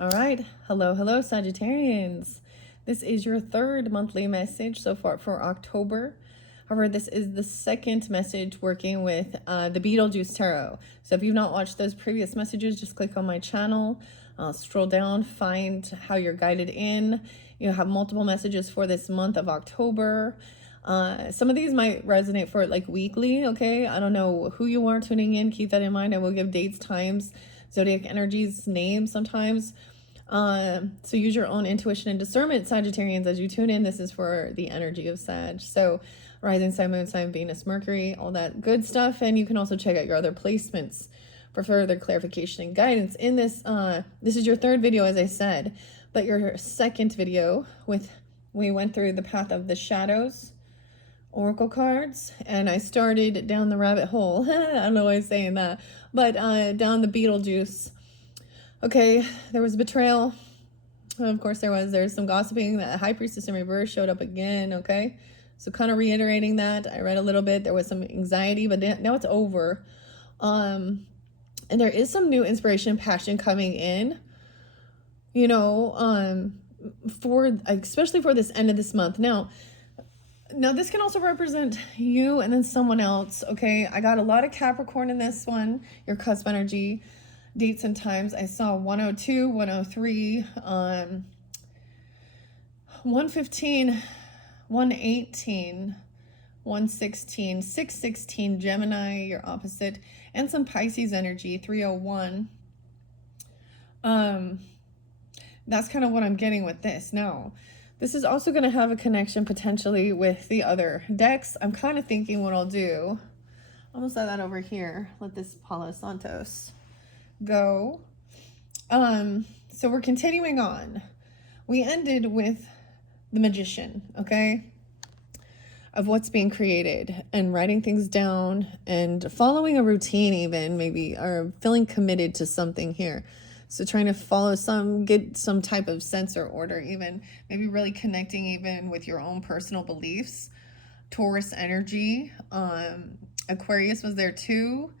All right. Hello, Sagittarians. This is your third monthly message so far for October. However, this is the second message working with the Beetlejuice Tarot. So if you've not watched those previous messages, just click on my channel, scroll down, find how you're guided in. You have multiple messages for this month of October. Some of these might resonate for like weekly, okay? I don't know who you are tuning in. Keep that in mind. I will give dates, times, zodiac energies, names sometimes. So use your own intuition and discernment, Sagittarians, as you tune in. This is for the energy of Sag. So rising sign, moon sign, Venus, Mercury, all that good stuff. And you can also check out your other placements for further clarification and guidance. In this, this is your third video, as I said, but your second video we went through the path of the shadows, oracle cards, and I started down the rabbit hole. I don't know why I'm saying that, but down the Beetlejuice. Okay, there was betrayal. Of course there's some gossiping. The High Priestess in reverse showed up again, okay? So kind of reiterating that. I read a little bit. There was some anxiety, but now it's over. And there is some new inspiration, passion coming in, you know, especially for this end of this month. Now this can also represent you and then someone else, okay? I got a lot of Capricorn in this one, your cusp energy. Dates and times, I saw 102, 103, 115, 118, 116, 616, Gemini, your opposite, and some Pisces energy, 301. That's kind of what I'm getting with this. Now, this is also going to have a connection potentially with the other decks. I'm kind of thinking what I'll do. I'm going to set that over here. Let this Palo Santos go. So we're continuing on. We ended with the Magician, okay, of what's being created and writing things down and following a routine, even maybe, or feeling committed to something here. So trying to follow get some type of sense or order, even maybe really connecting even with your own personal beliefs. Taurus energy, Aquarius was there too.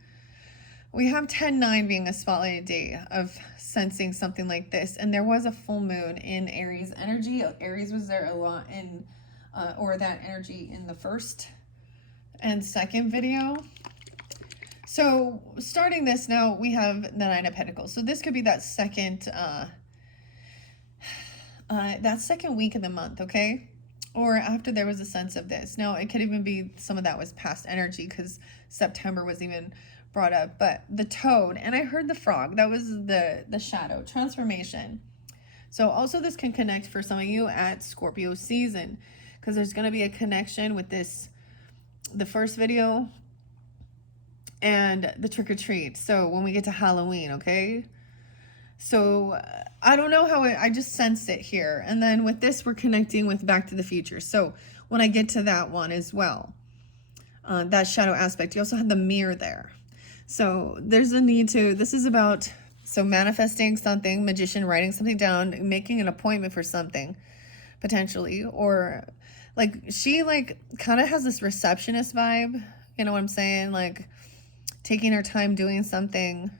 We have 10-9 being a spotlighted day of sensing something like this. And there was a full moon in Aries energy. Aries was there a lot in, or that energy in the first and second video. So starting this now, we have the Nine of Pentacles. So this could be that second week of the month, okay? Or after there was a sense of this. Now, it could even be some of that was past energy because September was even brought up, but the toad, and I heard the frog, that was the shadow transformation. So also this can connect for some of you at Scorpio season, because there's going to be a connection with this, the first video and the trick-or-treat. So when we get to Halloween, okay? So I don't know how I just sense it here. And then with this, we're connecting with Back to the Future. So when I get to that one as well, that shadow aspect, you also have the mirror there. So there's a need to, this is about, so manifesting something, magician, writing something down, making an appointment for something, potentially, or like, she like kind of has this receptionist vibe, you know what I'm saying? Like taking her time doing something.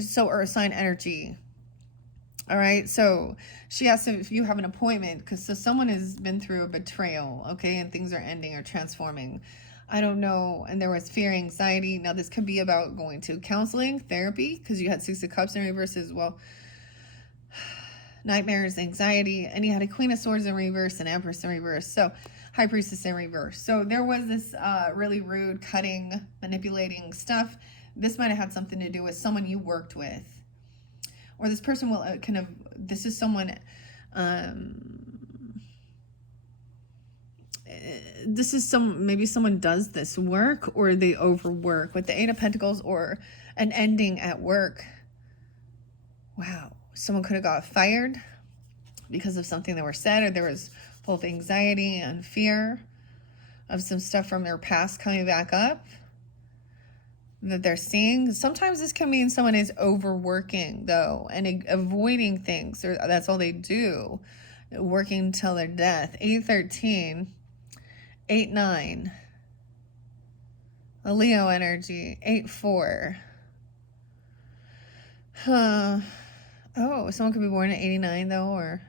So earth sign energy. All right. So she asks if you have an appointment, because so someone has been through a betrayal, okay, and things are ending or transforming. I don't know. And there was fear, anxiety. Now this could be about going to counseling, therapy, because you had Six of Cups in reverse as well. Nightmares, anxiety, and you had a Queen of Swords in reverse and Empress in reverse. So High Priestess in reverse. So there was this really rude, cutting, manipulating stuff. This might have had something to do with someone you worked with. Or this person will this is someone, maybe someone does this work or they overwork with the Eight of Pentacles or an ending at work. Wow. Someone could have got fired because of something that was said, or there was both anxiety and fear of some stuff from their past coming back up that they're seeing. Sometimes this can mean someone is overworking though and avoiding things, or that's all they do, working until their death. 8-13, 8-9, a Leo energy. 8-4. Oh, someone could be born in 89 though,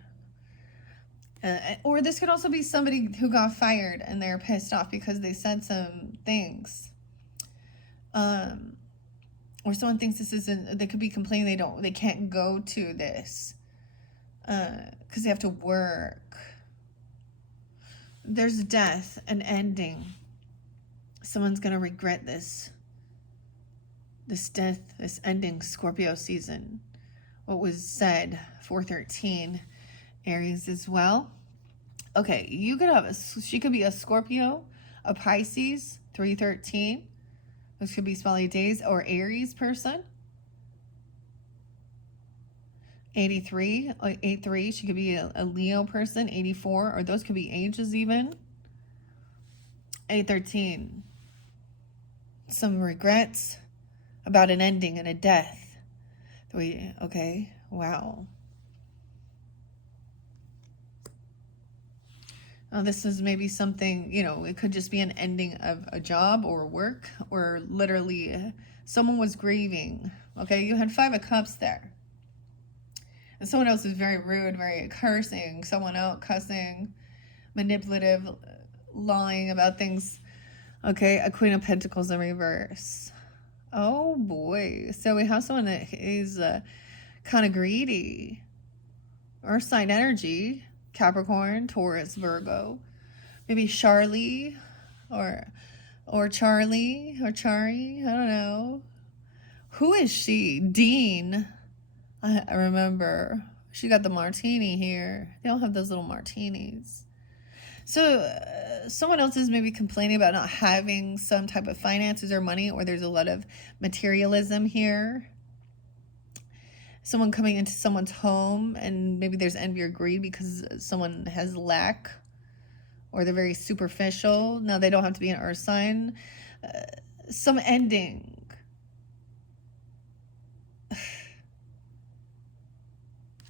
or this could also be somebody who got fired and they're pissed off because they said some things. Or someone thinks this isn't, they could be complaining they can't go to this because they have to work. There's death, an ending. Someone's gonna regret this death, this ending. Scorpio season. What was said, 413. Aries as well. Okay, you could have she could be a Scorpio, a Pisces, 313. Those could be spelly days, or Aries person. 83, 83, she could be a Leo person. 84, or those could be ages even. 813, some regrets about an ending and a death. Okay, wow. This is maybe something, it could just be an ending of a job or work, or literally someone was grieving. Okay, you had 5 of Cups there. And someone else is very rude, very cursing, someone else cussing, manipulative, lying about things. Okay, a Queen of Pentacles in reverse. Oh boy. So we have someone that is kind of greedy. Earth sign energy. Capricorn, Taurus, Virgo. Maybe Charlie or Charlie or Chari. I don't know. Who is she? Dean. I remember. She got the martini here. They don't have those little martinis. So someone else is maybe complaining about not having some type of finances or money, or there's a lot of materialism here. Someone coming into someone's home and maybe there's envy or greed because someone has lack, or they're very superficial. Now, they don't have to be an earth sign. Some ending.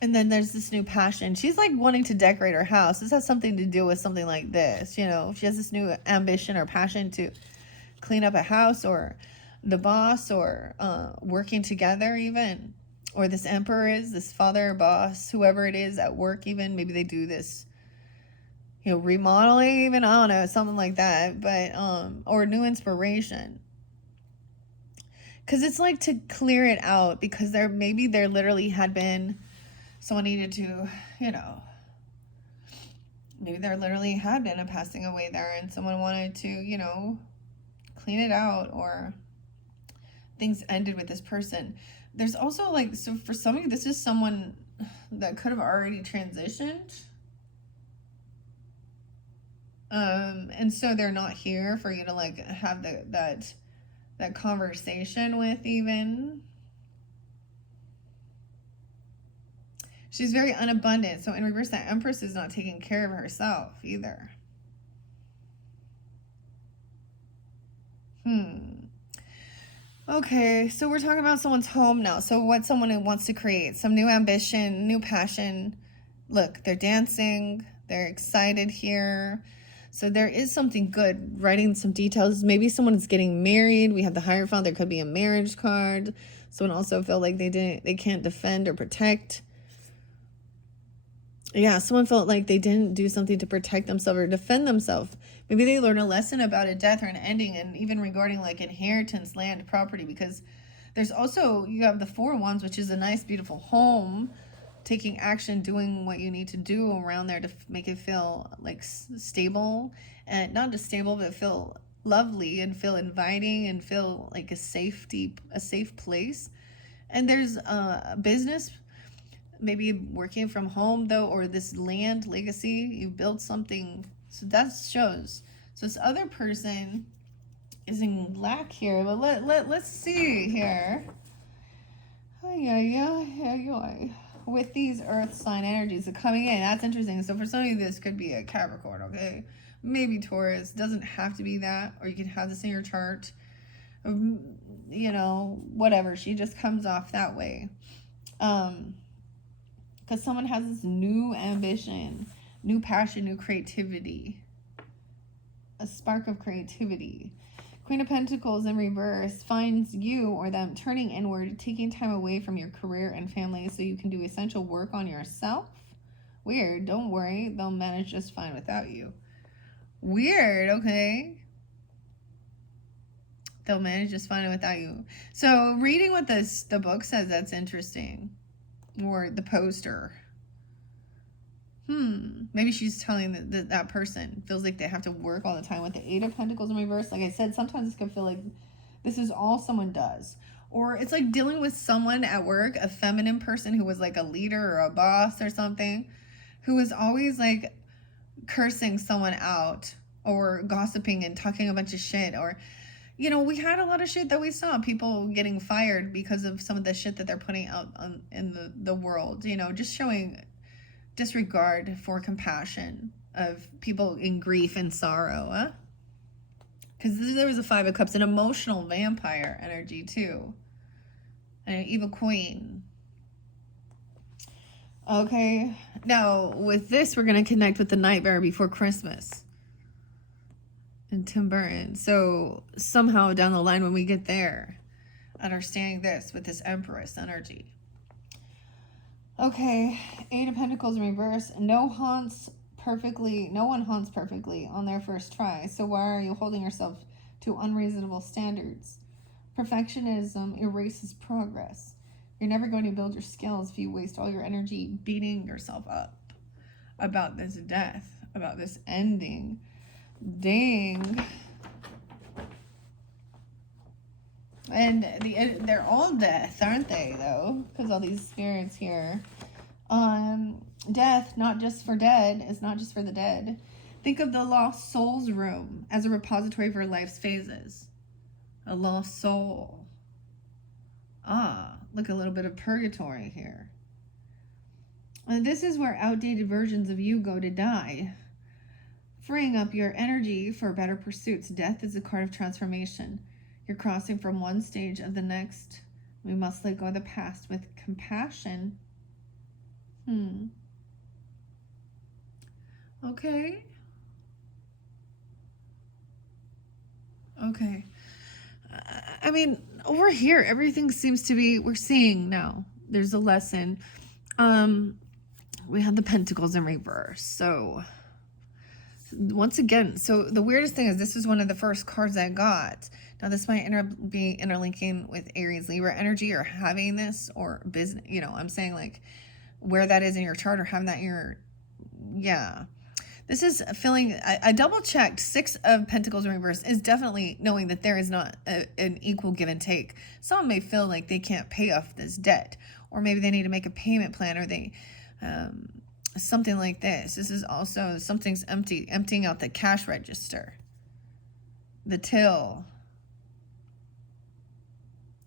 And then there's this new passion. She's like wanting to decorate her house. This has something to do with something like this. She has this new ambition or passion to clean up a house, or the boss, or working together even. Or this emperor is this father or boss, whoever it is at work even. Maybe they do this, remodeling even. I don't know, something like that. But, or new inspiration. Because it's like to clear it out, because there literally had been, someone needed to, maybe there literally had been a passing away there and someone wanted to, clean it out, or things ended with this person. There's also so for somebody, this is someone that could have already transitioned. And so they're not here for you to have that conversation with even. She's very unabundant. So in reverse, that Empress is not taking care of herself either. Okay, so we're talking about someone's home now. So what someone wants to create, some new ambition, new passion. Look, they're dancing. They're excited here. So there is something good. Writing some details. Maybe someone is getting married. We have the Hierophant. There could be a marriage card. Someone also felt like they can't defend or protect. Yeah, someone felt like they didn't do something to protect themselves or defend themselves. Maybe they learned a lesson about a death or an ending, and even regarding inheritance, land, property, because there's also, you have the 4 of Wands, which is a nice, beautiful home, taking action, doing what you need to do around there to make it feel stable, and not just stable, but feel lovely and feel inviting and feel like a safe place. And there's a business, maybe working from home though, or this land legacy, you built something. So that shows. So this other person is in lack here, but let's see here. With these earth sign energies are coming in, that's interesting. So for some of you, this could be a Capricorn, okay? Maybe Taurus, doesn't have to be that, or you can have this in your chart. Whatever, she just comes off that way. Because someone has this new ambition, new passion, new creativity. A spark of creativity. Queen of Pentacles in reverse finds you or them turning inward, taking time away from your career and family so you can do essential work on yourself. Weird. Don't worry. They'll manage just fine without you. Weird. Okay. They'll manage just fine without you. So reading what the book says, that's interesting. Or the poster. Maybe she's telling that person feels like they have to work all the time with the Eight of Pentacles in reverse. Like I said, sometimes this can feel like this is all someone does. Or it's like dealing with someone at work, a feminine person who was like a leader or a boss or something, who was always like cursing someone out or gossiping and talking a bunch of shit. Or, you know, we had a lot of shit that we saw. People getting fired because of some of the shit that they're putting out in the world. You know, just showing disregard for compassion of people in grief and sorrow. Because there was a Five of Cups, an emotional vampire energy too. And an evil queen. Okay. Now, with this, we're going to connect with the Night Bearer before Christmas. And Tim Burton. So, somehow down the line when we get there, understanding this with this Empress energy. Okay, Eight of Pentacles in reverse. No one haunts perfectly on their first try. So why are you holding yourself to unreasonable standards? Perfectionism erases progress. You're never going to build your skills if you waste all your energy beating yourself up about this death, about this ending. Dang. And they're all death, aren't they, though? Because all these spirits here. Death, not just for dead, is not just for the dead. Think of the lost soul's room as a repository for life's phases. A lost soul. Look, a little bit of purgatory here. And this is where outdated versions of you go to die. Freeing up your energy for better pursuits. Death is a card of transformation. You're crossing from one stage of the next. We must let go of the past with compassion. Okay. Okay. I mean, over here, everything seems to be, we're seeing now. There's a lesson. We have the Pentacles in reverse. So, once again, so the weirdest thing is this is one of the first cards I got. Now, this might be interlinking with Aries, Libra energy or having this or business, you know, I'm saying like where that is in your chart or having that in your, yeah. This is feeling, I double checked, Six of Pentacles in reverse is definitely knowing that there is not an equal give and take. Some may feel like they can't pay off this debt, or maybe they need to make a payment plan, or they, something like this. This is also something's emptying out the cash register, the till.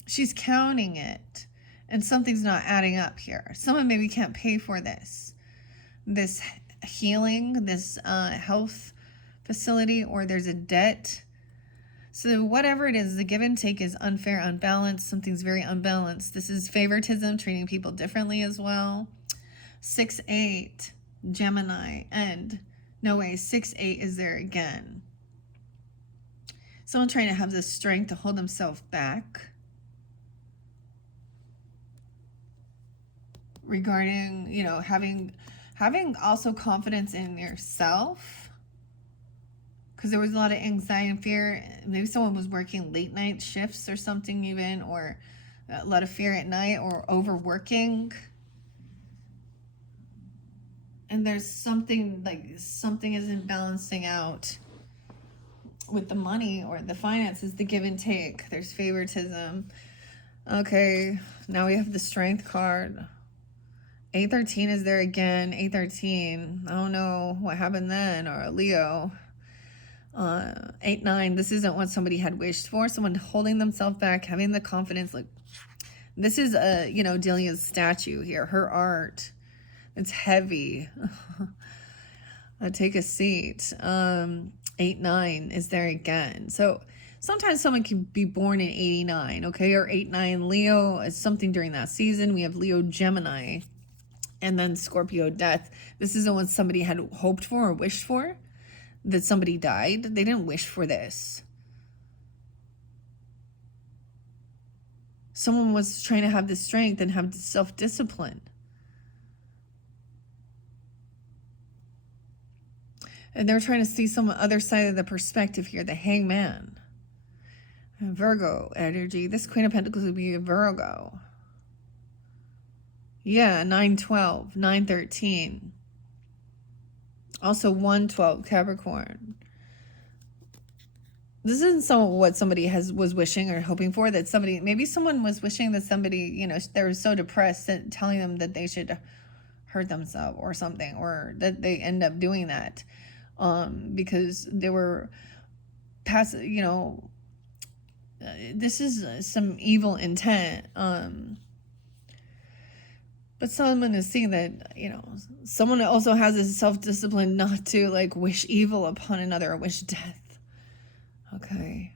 She's counting it, and something's not adding up here. Someone maybe can't pay for this healing, this health facility, or there's a debt. So whatever it is, the give and take is unfair, unbalanced. Something's very unbalanced. This is favoritism, treating people differently as well. 6-8, Gemini, and no way, 6-8 is there again. Someone trying to have the strength to hold themselves back. Regarding, you know, having also confidence in yourself, because there was a lot of anxiety and fear. Maybe someone was working late night shifts or something even, or a lot of fear at night, or overworking. And there's something isn't balancing out with the money or the finances, the give and take. There's favoritism. Okay, now we have the Strength card. 813 is there again. 813. I don't know what happened then, or a Leo. 8-9. This isn't what somebody had wished for. Someone holding themselves back, having the confidence. Like, this is Delia's statue here. Her art. It's heavy. Take a seat. 8-9 is there again. So sometimes someone can be born in 89, okay, or 8-9. Leo is something during that season. We have Leo, Gemini. And then Scorpio, death. This isn't what somebody had hoped for or wished for, that somebody died. They didn't wish for this. someone was trying to have the strength and have the self-discipline. And they're trying to see some other side of the perspective here, the Hangman. Virgo energy. This Queen of Pentacles would be a Virgo. Yeah, 9-12, 9-13. Also 1-12, Capricorn. This isn't what somebody was wishing or hoping for. That somebody, maybe someone was wishing that somebody, you know, they were so depressed that telling them that they should hurt themselves or something, or that they end up doing that because they were past, you know, this is some evil intent. But someone is seeing that, you know, someone also has this self-discipline not to like wish evil upon another or wish death. Okay.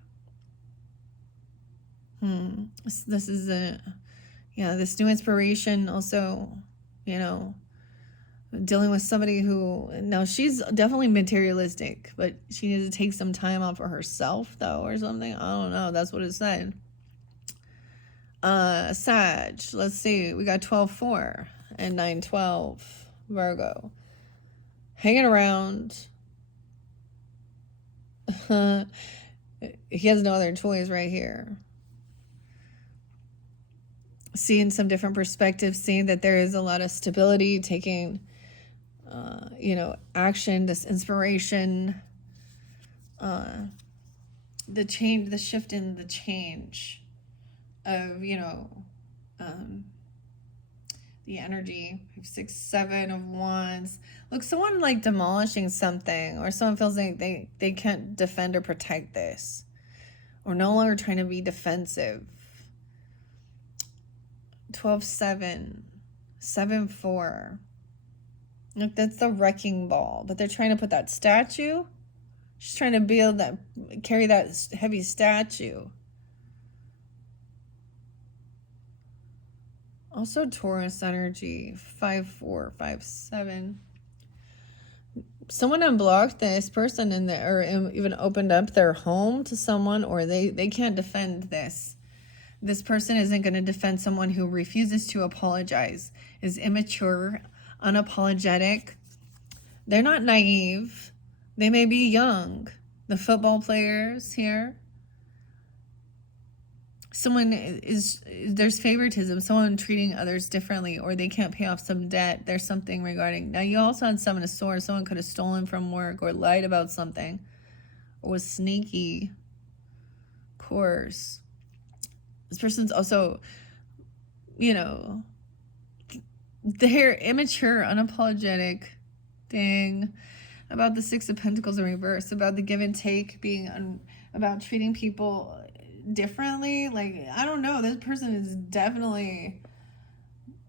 This is this new inspiration also, you know, dealing with somebody who, now she's definitely materialistic, but she needs to take some time out for herself though, or something. I don't know. That's what it said. Sag, let's see. We got 12-4 and 9-12 Virgo. Hanging around. He has no other choice right here. Seeing some different perspectives, seeing that there is a lot of stability, taking, you know, action, this inspiration, the change, the shift in the change of, you know, the energy. 6, 7 of Wands. Look, someone like demolishing something, or someone feels like they can't defend or protect this, or no longer trying to be defensive. 12-7, 7-4. Look, that's the wrecking ball, but they're trying to put that statue. She's trying to build that, carry that heavy statue. Also Taurus energy, 5-4, 5-7. Someone unblocked this person in there, or even opened up their home to someone, or they can't defend this. This person isn't going to defend someone who refuses to apologize, is immature, unapologetic. They're not naive. They may be young. The football players here. Someone there's favoritism, someone treating others differently, or they can't pay off some debt. There's something regarding, now you also had Seven of Swords. Someone could have stolen from work or lied about something, or was sneaky. Of course. This person's also, you know, they're immature, unapologetic. Dang. About the Six of Pentacles in reverse, about the give and take, being about treating people differently. Like, I don't know, this person is definitely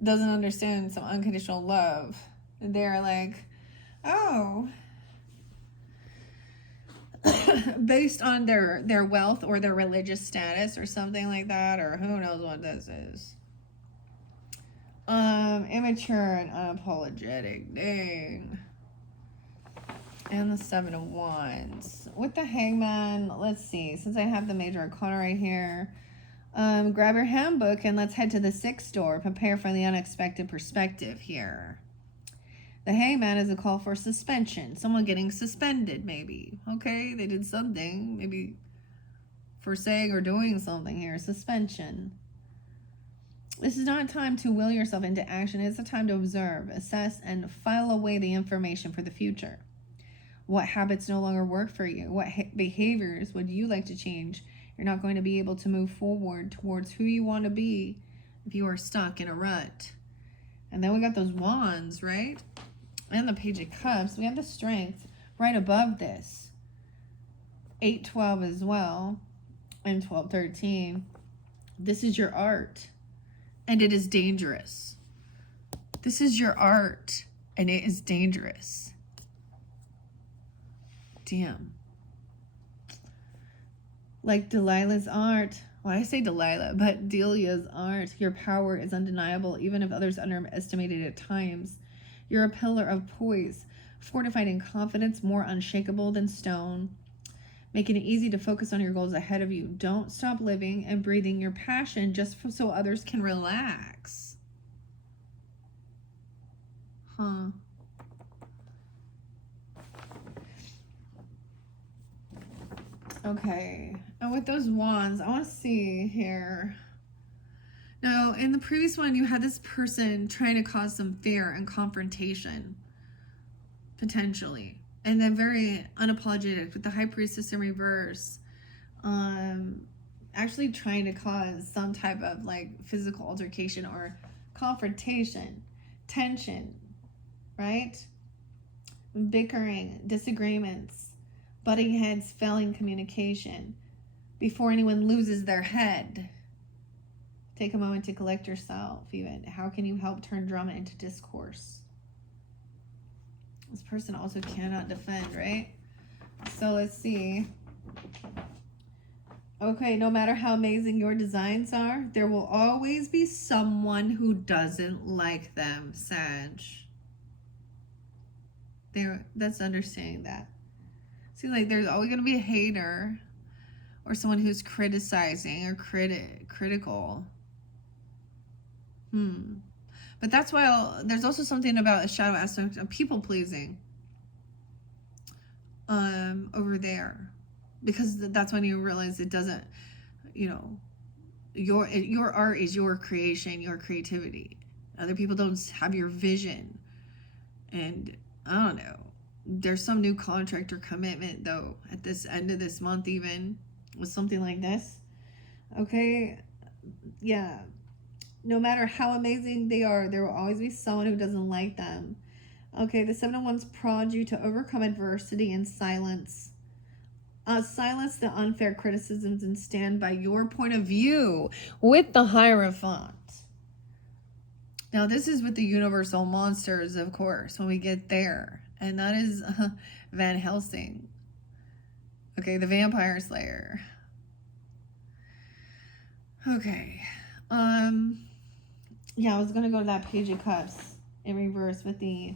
doesn't understand some unconditional love. They're like, oh, based on their wealth or their religious status or something like that, or who knows what this is. Immature and unapologetic. Dang. And the Seven of Wands. With the Hangman, let's see. Since I have the Major Arcana right here, grab your handbook and let's head to the 6th door. Prepare for the unexpected perspective here. The Hangman is a call for suspension. Someone getting suspended, maybe. Okay, they did something. Maybe for saying or doing something here. Suspension. This is not a time to will yourself into action. It's a time to observe, assess, and file away the information for the future. What habits no longer work for you? What behaviors would you like to change? You're not going to be able to move forward towards who you want to be if you are stuck in a rut. And then we got those wands, right? And the Page of Cups. We have the Strength right above this. 8-12 as well. And 12-13. This is your art. And it is dangerous. This is your art. And it is dangerous. Damn. Like Delilah's art. Well, I say Delilah, but Delia's art. Your power is undeniable, even if others underestimate it at times. You're a pillar of poise, fortified in confidence, more unshakable than stone. making it easy to focus on your goals ahead of you. Don't stop living and breathing your passion just so others can relax. Huh. Okay. And with those wands, I want to see here. Now, in the previous one, you had this person trying to cause some fear and confrontation, potentially. And then very unapologetic with the High Priestess in reverse. Actually trying to cause some type of like physical altercation or confrontation, tension, right? Bickering, disagreements, butting heads, failing communication. Before anyone loses their head, take a moment to collect yourself. Even how can you help turn drama into discourse? This person also cannot defend, right? So let's see. Okay, no matter how amazing your designs are, there will always be someone who doesn't like them, Sag. That's understanding that. See, like there's always going to be a hater or someone who's criticizing or critical. But that's why there's also something about a shadow aspect of people pleasing over there, because that's when you realize it doesn't, your art is your creation, your creativity. Other people don't have your vision. And I don't know, there's some new contract or commitment though at this end of this month, even with something like this. Okay, yeah, no matter how amazing they are, there will always be someone who doesn't like them. Okay, the Seven of Wands prod you to overcome adversity and silence. Silence the unfair criticisms and stand by your point of view with the Hierophant. Now, this is with the universal monsters, of course, when we get there. And that is Van Helsing. Okay, the Vampire Slayer. Okay. Yeah, I was going to go to that Page of Cups in reverse with the...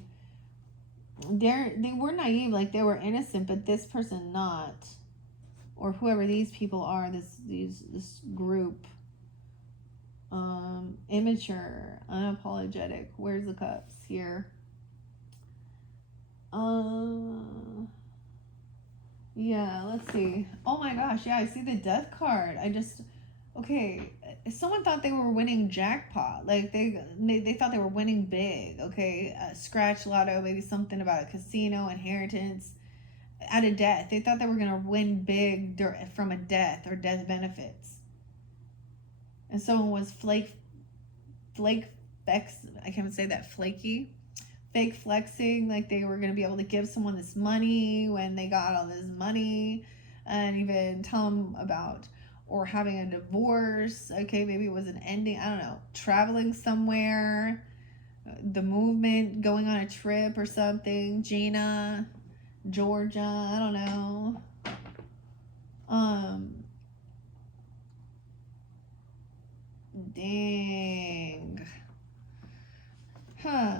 They were naive, like they were innocent, but this person not. Or whoever these people are, this group. Immature, unapologetic. Where's the cups? Here. Yeah, let's see. Oh my gosh, yeah, I see the death card. Okay, someone thought they were winning jackpot. Like they thought they were winning big. Okay, scratch lotto, maybe something about a casino, inheritance, out of death. They thought they were gonna win big from a death or death benefits. And someone was fake, I can't even say that, flaky, fake flexing, like they were gonna be able to give someone this money when they got all this money, and even tell them about. Or having a divorce. Okay, maybe it was an ending. I don't know. Traveling somewhere. The movement. Going on a trip or something. Gina. Georgia. I don't know. Dang. Huh.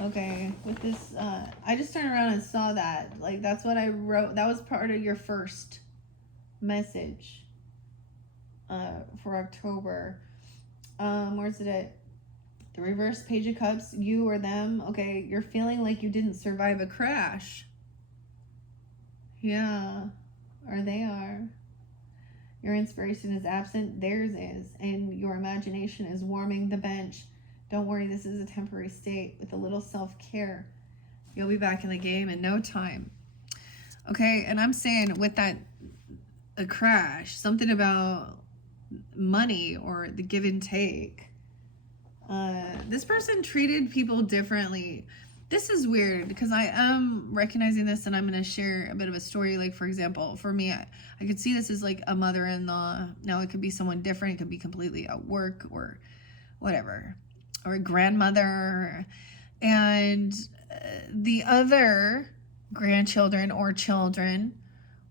Okay. With this, I just turned around and saw that. Like, that's what I wrote. That was part of your first message for October. Where's it at? The reverse Page of Cups, you or them. Okay, you're feeling like you didn't survive a crash. Yeah, or they are. Your inspiration is absent, theirs is, and your imagination is warming the bench. Don't worry, this is a temporary state. With a little self-care, you'll be back in the game in no time. Okay, and I'm saying with that a crash, something about money or the give and take. This person treated people differently. This is weird because I am recognizing this, and I'm going to share a bit of a story. Like, for example, for me, I could see this as like a mother-in-law. Now it could be someone different. It could be completely at work or whatever, or a grandmother. And the other grandchildren or children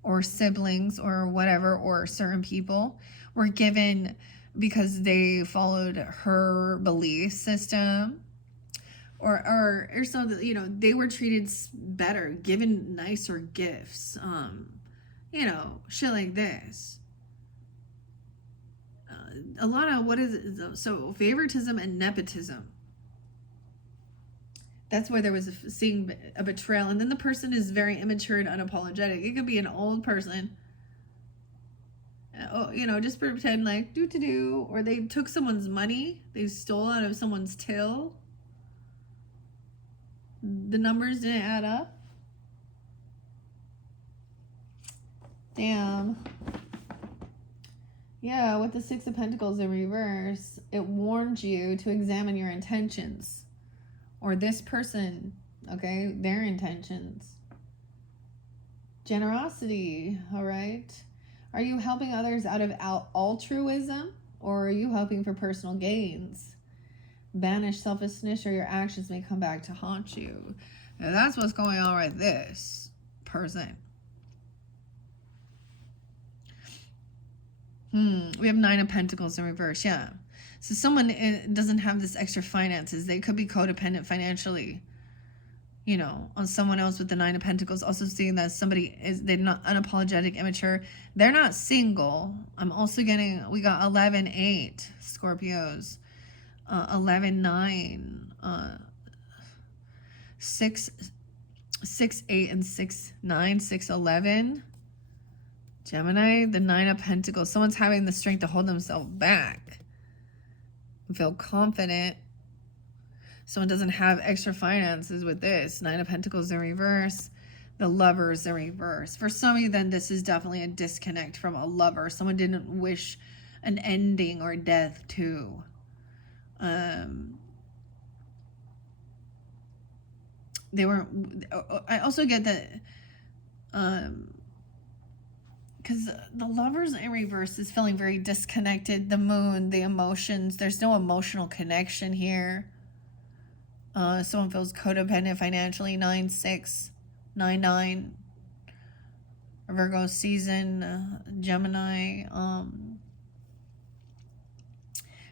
or siblings or whatever, or certain people were given because they followed her belief system, or so that, they were treated better, given nicer gifts, you know, shit like this. A lot of what is it? So favoritism and nepotism. That's where there was seeing a betrayal, and then the person is very immature and unapologetic. It could be an old person, you know, just pretend like do, or they took someone's money, they stole out of someone's till. The numbers didn't add up. Damn. Yeah, with the Six of Pentacles in reverse, it warned you to examine your intentions. Or this person, okay, their intentions. Generosity, all right? Are you helping others out of altruism, or are you helping for personal gains? Banish selfishness, or your actions may come back to haunt you. Now that's what's going on with this person. We have Nine of Pentacles in reverse, yeah. So someone doesn't have this extra finances. They could be codependent financially, you know, on someone else with the Nine of Pentacles. Also seeing that somebody they're not unapologetic, immature. They're not single. I'm also getting, we got 11-8, Scorpios. 11-9. 6-8 and 6-9, 6-11. Gemini, the Nine of Pentacles. Someone's having the strength to hold themselves back. Feel confident. Someone doesn't have extra finances with this. Nine of Pentacles in reverse. The Lovers in reverse. For some of you, then, this is definitely a disconnect from a lover. Someone didn't wish an ending or death to. They were... I also get that... because the Lovers in reverse is feeling very disconnected. The Moon, the emotions. There's no emotional connection here. Someone feels codependent financially. 9-6, 9-9. Virgo season, Gemini.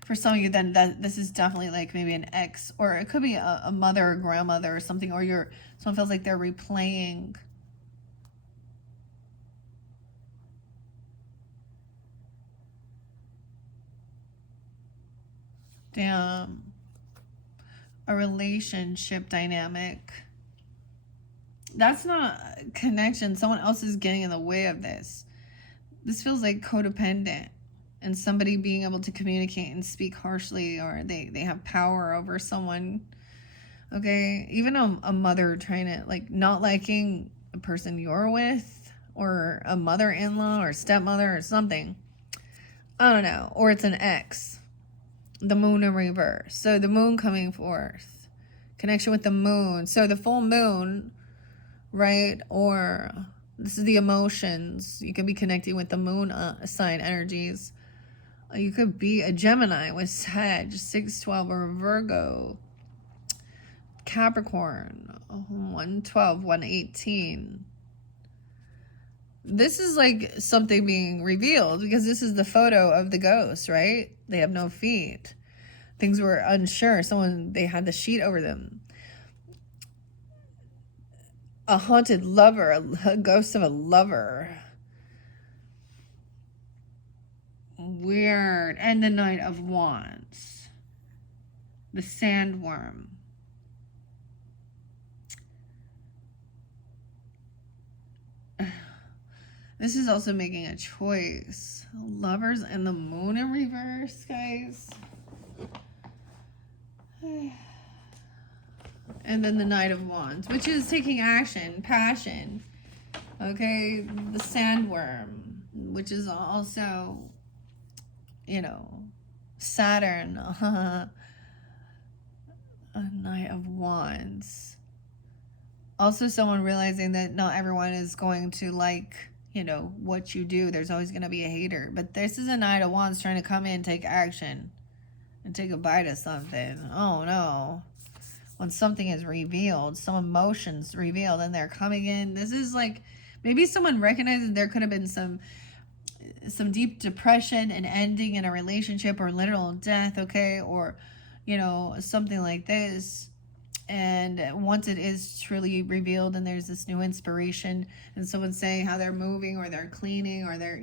For some of you, then this is definitely like maybe an ex, or it could be a mother or grandmother or something, or someone feels like they're replaying. Damn. A relationship dynamic. That's not connection. Someone else is getting in the way of this. This feels like codependent and somebody being able to communicate and speak harshly, or they have power over someone. Okay? Even a mother trying to, like, not liking a person you're with, or a mother-in-law or stepmother or something. I don't know. Or it's an ex. The Moon in reverse. So the Moon coming forth. Connection with the Moon. So the full moon, right? Or this is the emotions. You can be connecting with the Moon sign energies. You could be a Gemini with Sag, 6-12, or Virgo. Capricorn, 1-12, 1-18. This is like something being revealed, because this is the photo of the ghost, right? They have no feet. Things were unsure. They had the sheet over them. A haunted lover, a ghost of a lover. Weird. And the Knight of Wands. The Sandworm. This is also making a choice. Lovers and the Moon in reverse, guys. And then the Knight of Wands, which is taking action, passion. Okay, the Sandworm, which is also, you know, Saturn. A Knight of Wands. Also someone realizing that not everyone is going to like, you know, what you do. There's always going to be a hater. But this is a Knight of Wands trying to come in, take action, and take a bite of something. Oh, no. When something is revealed, some emotions revealed, and they're coming in. This is like, maybe someone recognizes there could have been some deep depression and ending in a relationship, or literal death, okay? Or, you know, something like this. And once it is truly revealed and there's this new inspiration and someone's saying how they're moving or they're cleaning or they're,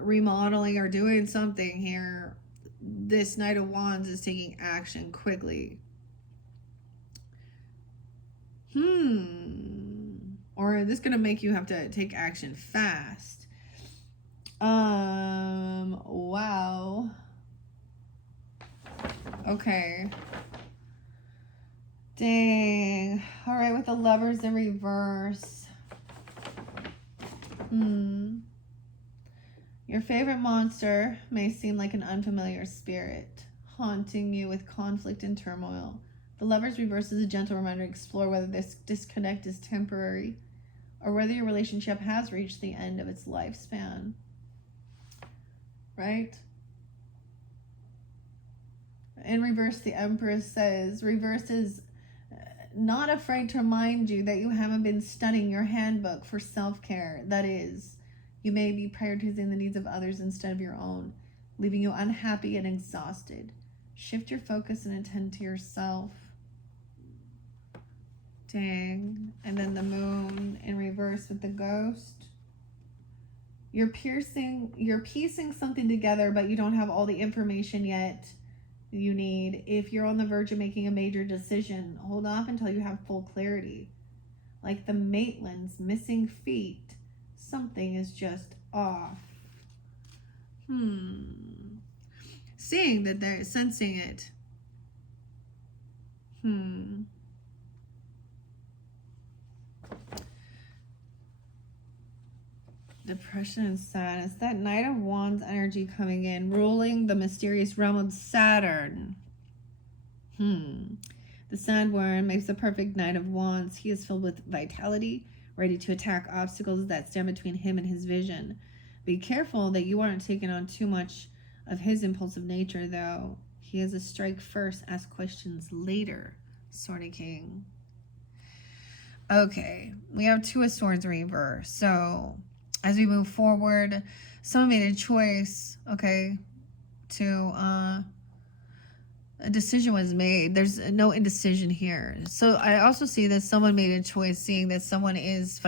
remodeling or doing something here, this Knight of Wands is taking action quickly. Or this is going to make you have to take action fast. Wow. Okay. Dang. All right, with the Lovers in reverse. Your favorite monster may seem like an unfamiliar spirit, haunting you with conflict and turmoil. The Lovers reverse is a gentle reminder to explore whether this disconnect is temporary or whether your relationship has reached the end of its lifespan. Right? In reverse, the Empress says, reverse is not afraid to remind you that you haven't been studying your handbook for self-care. That is, you may be prioritizing the needs of others instead of your own, leaving you unhappy and exhausted. Shift your focus and attend to yourself. Dang. And then the Moon in reverse with the Ghost. You're piecing something together, but you don't have all the information yet you need. If you're on the verge of making a major decision, hold off until you have full clarity. Like the Maitland's missing feet, something is just off. Seeing that they're sensing it. Depression and sadness. That Knight of Wands energy coming in, ruling the mysterious realm of Saturn. The Sandworm makes the perfect Knight of Wands. He is filled with vitality, ready to attack obstacles that stand between him and his vision. Be careful that you aren't taking on too much of his impulsive nature, though. He is a strike first, ask questions later, Swordy King. Okay, we have Two of Swords reverse. So as we move forward, someone made a choice, okay, to a decision was made. There's no indecision here. So I also see that someone made a choice, seeing that someone is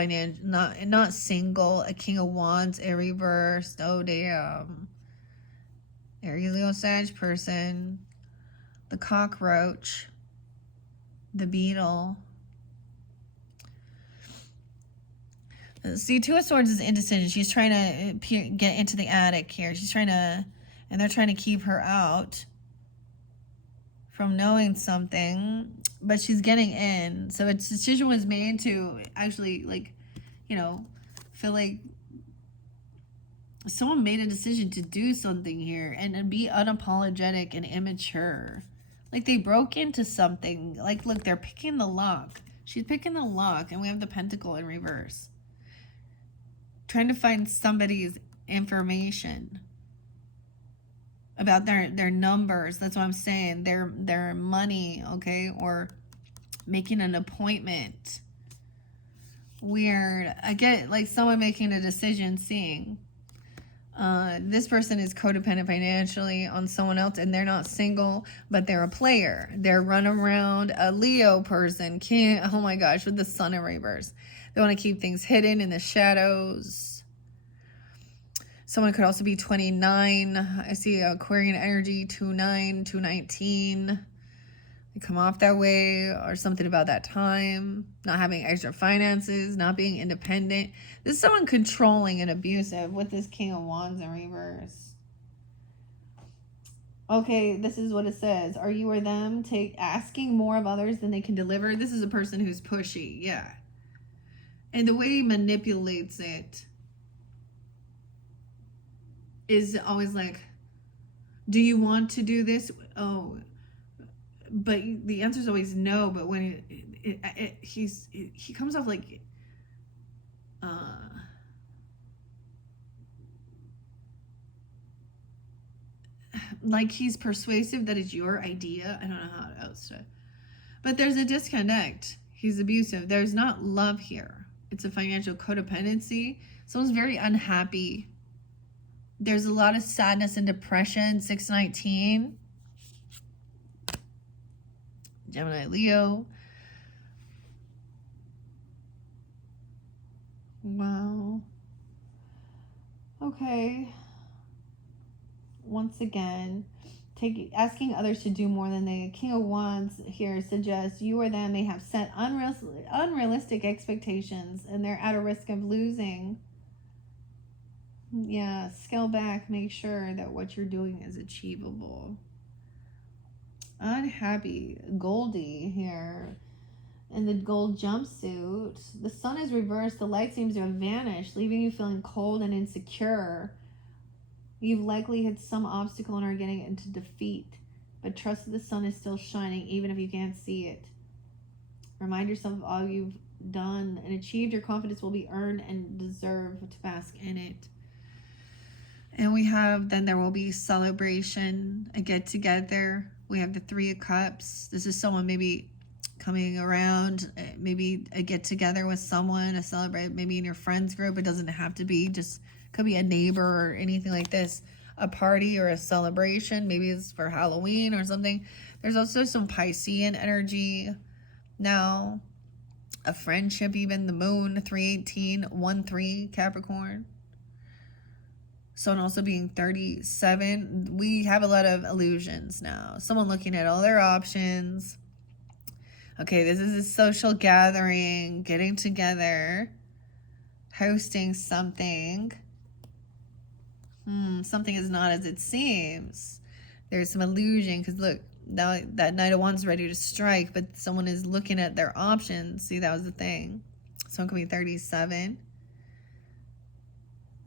not single. A King of Wands in reverse. Oh damn. Aries, Leo, Sag person. The Cockroach. The Beetle. See, Two of Swords is indecision. She's trying to get into the attic here. She's trying to, and they're trying to keep her out from knowing something, but she's getting in. So a decision was made to actually, feel like someone made a decision to do something here and be unapologetic and immature. Like they broke into something. Like, look, they're picking the lock. She's picking the lock, and we have the Pentacle in reverse. Trying to find somebody's information about their numbers. That's what I'm saying. Their money, okay? Or making an appointment. Weird. I get like someone making a decision, seeing this person is codependent financially on someone else, and they're not single, but they're a player. They're run around. A Leo person can't, oh my gosh, with the Sun in reverse. They want to keep things hidden in the shadows. Someone could also be 29. I see Aquarian energy, 29, 219. They come off that way, or something about that time. Not having extra finances, not being independent. This is someone controlling and abusive with this King of Wands in reverse. Okay, this is what it says. Are you or them asking more of others than they can deliver? This is a person who's pushy, yeah. And the way he manipulates it is always like, do you want to do this? Oh, but the answer is always no. But when he comes off like he's persuasive that it's your idea. I don't know how else to. But there's a disconnect. He's abusive. There's not love here. It's a financial codependency. Someone's very unhappy. There's a lot of sadness and depression. 619. Gemini, Leo. Wow. Okay. Once again, asking others to do more than they. King of Wands here suggests you or them may have set unrealistic expectations and they're at a risk of losing. Yeah, scale back, make sure that what you're doing is achievable. Unhappy Goldie here in the gold jumpsuit. The sun is reversed, the light seems to have vanished, leaving you feeling cold and insecure. You've likely hit some obstacle and are getting into defeat, but trust that the sun is still shining even if you can't see it. Remind yourself of all you've done and achieved. Your confidence will be earned and deserve to bask in it. And we have, then there will be celebration, a get together. We have the Three of Cups. This is someone maybe coming around, maybe a get together with someone, a celebrate, maybe in your friends group. It doesn't have to be, just could be a neighbor or anything like this, a party or a celebration. Maybe it's for Halloween or something. There's also some Piscean energy now, a friendship, even the moon, 318, 1-3 Capricorn. Sun also being 37. We have a lot of illusions now. Someone looking at all their options. Okay, this is a social gathering, getting together, hosting something. Something is not as it seems. There's some illusion because look, now that Knight of Wands is ready to strike, but someone is looking at their options. See, that was the thing. Someone could be 37.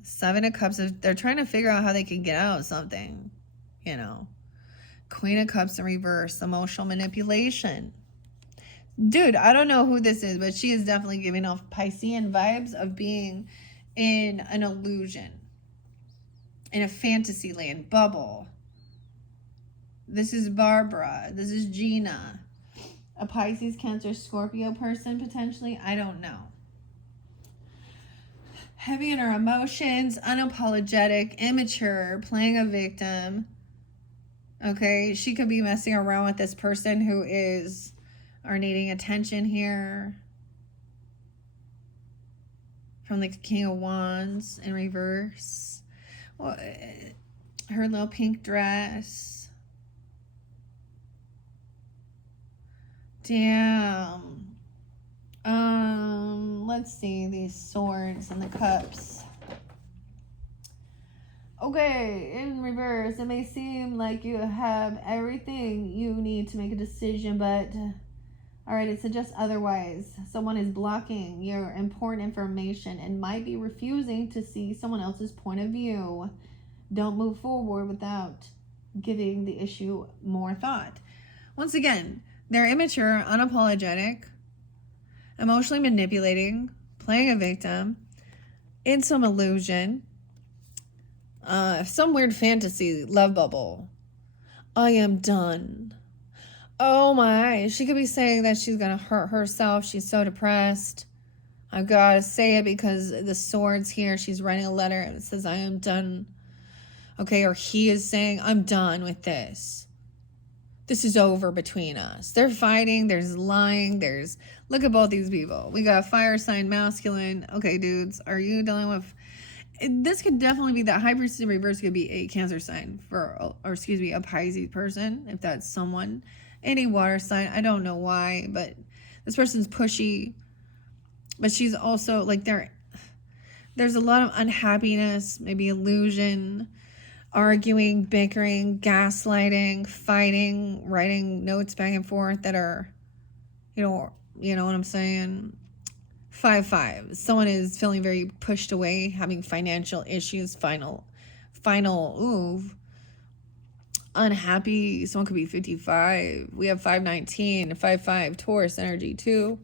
Seven of Cups, they're trying to figure out how they can get out of something, you know. Queen of Cups in reverse, emotional manipulation. Dude, I don't know who this is, but she is definitely giving off Piscean vibes of being in an illusion, in a fantasy land bubble. This is Barbara. This is Gina. A Pisces, Cancer, Scorpio person, potentially. I don't know. Heavy in her emotions, unapologetic, immature, playing a victim. Okay, she could be messing around with this person who are needing attention here. From the King of Wands in reverse. Well, her little pink dress. Damn. Let's see these swords and the cups. Okay, in reverse, it may seem like you have everything you need to make a decision, but all right, it suggests otherwise. Someone is blocking your important information and might be refusing to see someone else's point of view. Don't move forward without giving the issue more thought. Once again, they're immature, unapologetic, emotionally manipulating, playing a victim, in some illusion, some weird fantasy, love bubble. I am done. Oh my, she could be saying that she's gonna hurt herself. She's so depressed. I gotta say it because the swords here, she's writing a letter and it says, I am done. Okay, or he is saying, I'm done with this. This is over between us. They're fighting, there's lying, look at both these people. We got fire sign, masculine. Okay, dudes, are you dealing with, this could definitely be that high priestess in reverse could be a Cancer sign a Pisces person, if that's someone. Any water sign, I don't know why, but this person's pushy, but she's also like, there's a lot of unhappiness, maybe illusion, arguing, bickering, gaslighting, fighting, writing notes back and forth that are, you know what I'm saying? 5-5. Someone is feeling very pushed away, having financial issues, unhappy. Someone could be 55. We have 5-19, 5-5, Taurus energy too.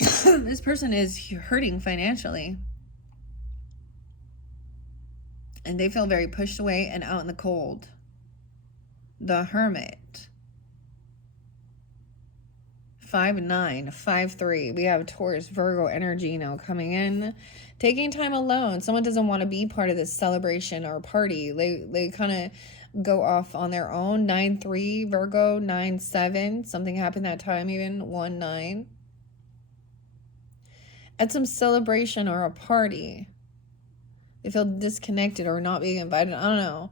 This person is hurting financially. And they feel very pushed away and out in the cold. The Hermit. 5-9, 5-3. We have Taurus, Virgo energy now coming in. Taking time alone. Someone doesn't want to be part of this celebration or party. They kind of go off on their own. 9-3 Virgo, 9-7, something happened that time, even 1-9. At some celebration or a party, they feel disconnected or not being invited. I don't know.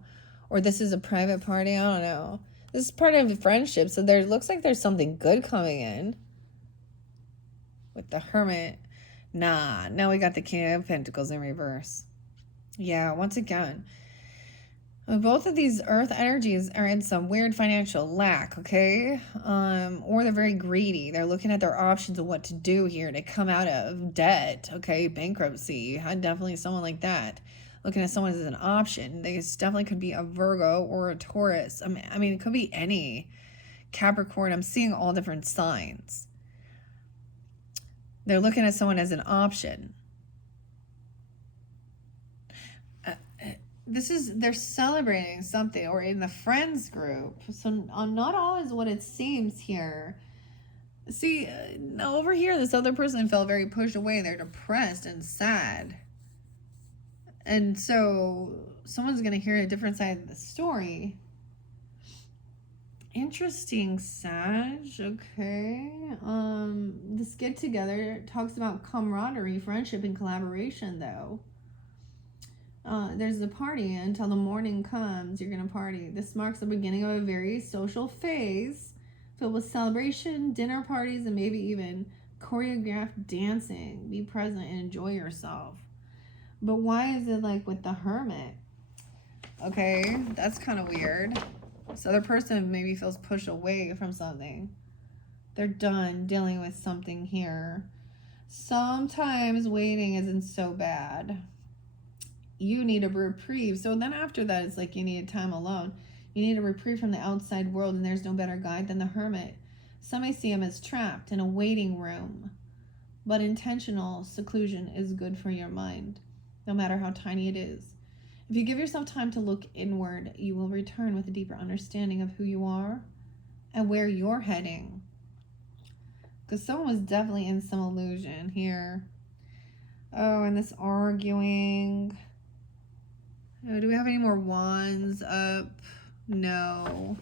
Or this is a private party. I don't know. This is part of the friendship. So there looks like there's something good coming in. With the Hermit. Nah. Now we got the King of Pentacles in reverse. Yeah, once again. Both of these earth energies are in some weird financial lack, okay? Or they're very greedy. They're looking at their options of what to do here to come out of debt, okay? Bankruptcy. Definitely someone like that. Looking at someone as an option. This definitely could be a Virgo or a Taurus. I mean, it could be any Capricorn. I'm seeing all different signs. They're looking at someone as an option. They're celebrating something, or in the friends group. So not all is what it seems here. See, over here, this other person felt very pushed away. They're depressed and sad. And so someone's going to hear a different side of the story. Interesting, Sag. Okay. This get together talks about camaraderie, friendship, and collaboration, though. There's a party until the morning comes. You're going to party. This marks the beginning of a very social phase filled with celebration, dinner parties, and maybe even choreographed dancing. Be present and enjoy yourself. But why is it like with the Hermit? Okay, that's kind of weird. This other person maybe feels pushed away from something. They're done dealing with something here. Sometimes waiting isn't so bad. You need a reprieve. So then after that, it's like you need time alone. You need a reprieve from the outside world, and there's no better guide than the Hermit. Some may see him as trapped in a waiting room, but intentional seclusion is good for your mind, no matter how tiny it is. If you give yourself time to look inward, you will return with a deeper understanding of who you are and where you're heading. Because someone was definitely in some illusion here. Oh, and this arguing. Oh, do we have any more wands up? No.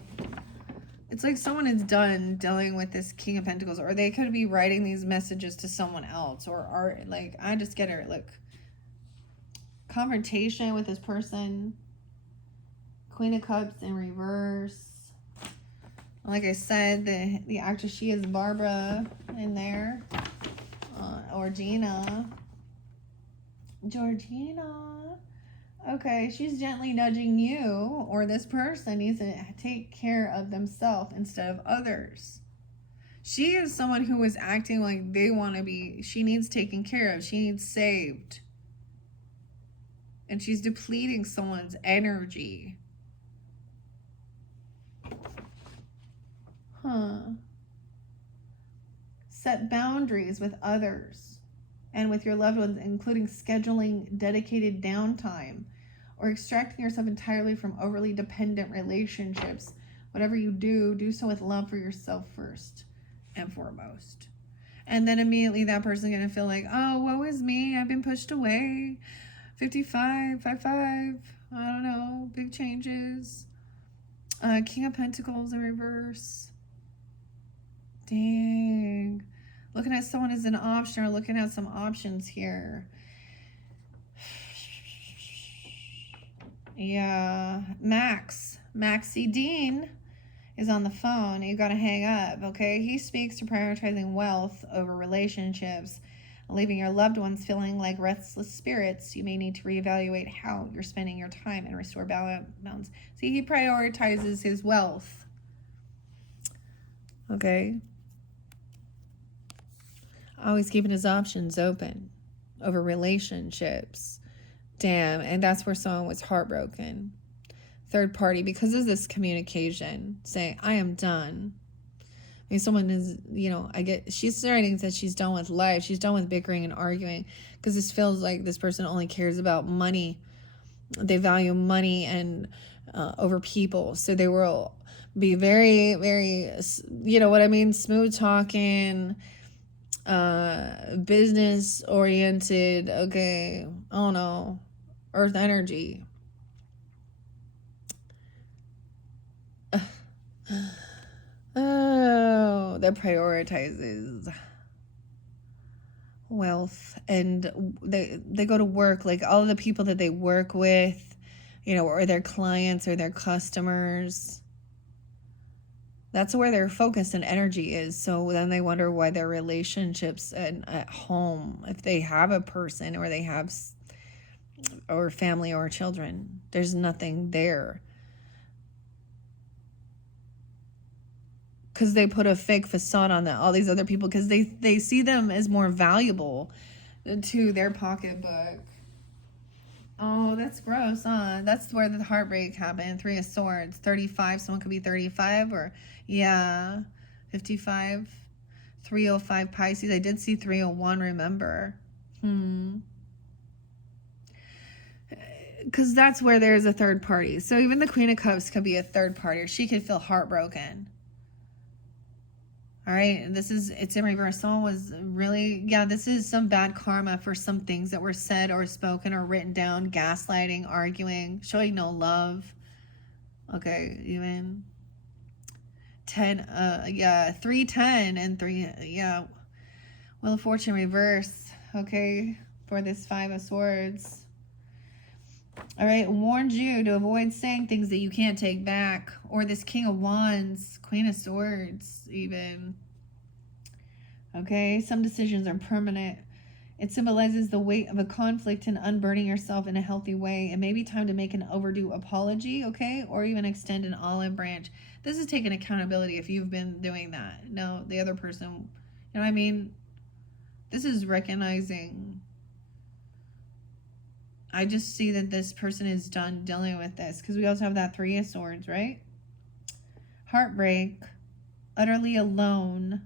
It's like someone is done dealing with this King of Pentacles, or they could be writing these messages to someone else, or are like, I just get it. Look, confrontation with this person. Queen of Cups in reverse. Like I said, the actress, she is Barbara in there, or Georgina. Okay, she's gently nudging you, or this person needs to take care of themselves instead of others. She is someone who is acting like they want to be, she needs taken care of, she needs saved. And she's depleting someone's energy. Set boundaries with others and with your loved ones, including scheduling dedicated downtime or extracting yourself entirely from overly dependent relationships. Whatever you do, do so with love for yourself first and foremost. And then immediately that person's going to feel like, oh, woe is me. I've been pushed away. 55, 55. I don't know. Big changes. King of Pentacles in reverse. Dang. Looking at someone as an option, or looking at some options here. Yeah. Maxie Dean is on the phone. You got to hang up, okay? He speaks to prioritizing wealth over relationships, leaving your loved ones feeling like restless spirits. You may need to reevaluate how you're spending your time and restore balance. See, he prioritizes his wealth. Okay? Always keeping his options open over relationships. Damn, and that's where someone was heartbroken. Third party, because of this communication, saying, I am done. I mean, someone is, she's starting that she's done with life. She's done with bickering and arguing, because this feels like this person only cares about money. They value money and over people. So they will be very, very, smooth talking, business oriented. Okay, I don't know, earth energy. Oh, that prioritizes wealth, and they go to work, like all of the people that they work with, you know, or their clients or their customers. That's where their focus and energy is. So then they wonder why their relationships at home, if they have a person or they have or family or children, there's nothing there. Because they put a fake facade on all these other people, because they see them as more valuable to their pocketbook. Oh, that's gross, huh? That's where the heartbreak happened. 3 of Swords, 35. Someone could be 35 or, yeah, 55. 305 Pisces. I did see 301, remember? Because that's where there's a third party. So even the Queen of Cups could be a third party, or she could feel heartbroken. All right, it's in reverse. Someone was really, yeah, this is some bad karma for some things that were said or spoken or written down, gaslighting, arguing, showing no love. Okay, even 10, yeah, 310 and 3, yeah. Wheel of Fortune reverse, okay, for this 5 of Swords. All right, warned you to avoid saying things that you can't take back. Or this King of Wands, Queen of Swords, even. Okay, some decisions are permanent. It symbolizes the weight of a conflict and unburdening yourself in a healthy way. It may be time to make an overdue apology, okay? Or even extend an olive branch. This is taking accountability if you've been doing that. No, the other person, you know what I mean? This is recognizing. I just see that this person is done dealing with this, because we also have that 3 of Swords, right? Heartbreak, utterly alone,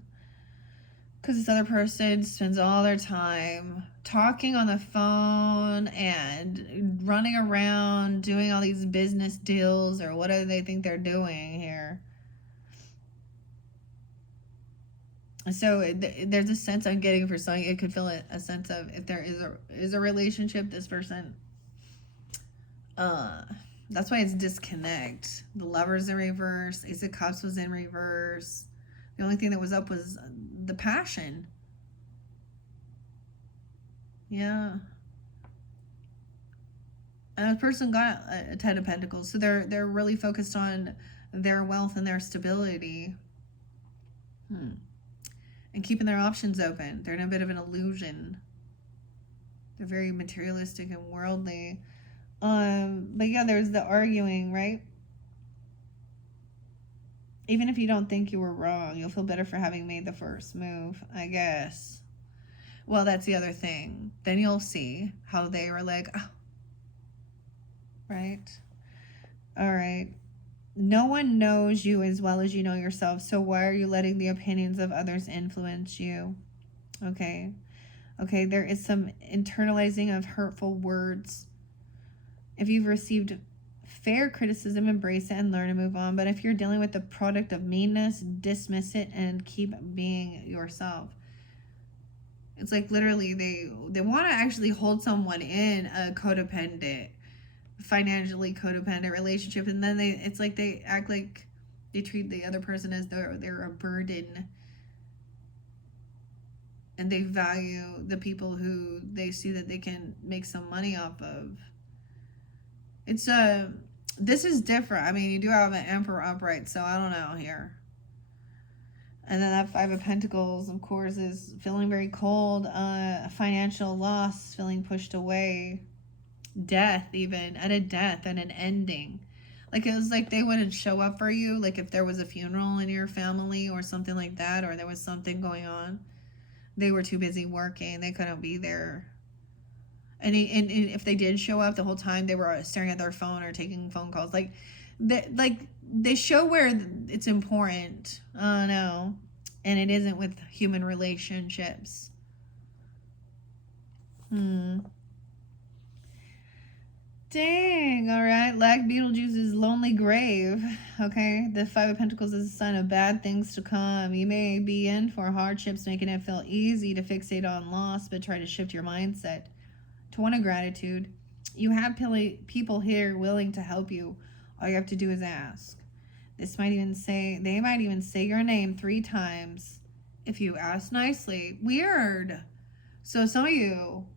because this other person spends all their time talking on the phone and running around doing all these business deals, or whatever they think they're doing here. So there's a sense I'm getting for something. It could feel a sense of, if there is a relationship, this person, that's why it's disconnect. The Lover's in reverse. Ace of Cups was in reverse. The only thing that was up was the passion. Yeah. And a person got a 10 of Pentacles, so they're really focused on their wealth and their stability. And keeping their options open. They're in a bit of an illusion. They're very materialistic and worldly. But yeah, there's the arguing, right? Even if you don't think you were wrong, you'll feel better for having made the first move, I guess. Well, that's the other thing. Then you'll see how they were like, oh. Right? All right. No one knows you as well as you know yourself, so why are you letting the opinions of others influence you? Okay. Okay, there is some internalizing of hurtful words. If you've received fair criticism, embrace it and learn to move on. But if you're dealing with the product of meanness, dismiss it and keep being yourself. It's like literally they want to actually hold someone in a codependent, financially codependent relationship, and then it's like they act like they treat the other person as they're a burden, and they value the people who they see that they can make some money off of. It's this is different. I mean, you do have an Emperor upright, so I don't know here. And then that 5 of Pentacles, of course, is feeling very cold, financial loss, feeling pushed away, death, even, and a death and an ending. Like, it was like they wouldn't show up for you, like if there was a funeral in your family or something like that, or there was something going on. They were too busy working. They couldn't be there. And if they did show up, the whole time they were staring at their phone or taking phone calls. Like they show where it's important. Oh no, and it isn't with human relationships. Dang, all right. Like Beetlejuice's lonely grave. Okay, the 5 of Pentacles is a sign of bad things to come. You may be in for hardships, making it feel easy to fixate on loss, but try to shift your mindset to one of gratitude. You have people here willing to help you. All you have to do is ask. They might even say your name 3 times if you ask nicely. Weird. So some of you,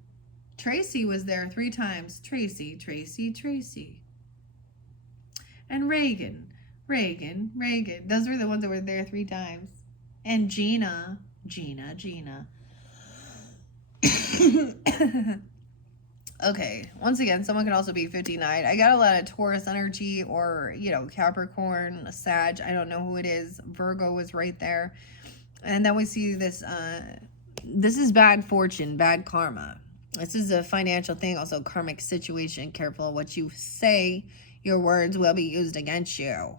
Tracy was there 3 times. Tracy, Tracy, Tracy. And Reagan, Reagan, Reagan. Those were the ones that were there 3 times. And Gina, Gina, Gina. Okay, once again, someone can also be 59. I got a lot of Taurus energy or, Capricorn, Sag. I don't know who it is. Virgo was right there. And then we see this, this is bad fortune, bad karma. This is a financial thing, also karmic situation. Careful what you say. Your words will be used against you.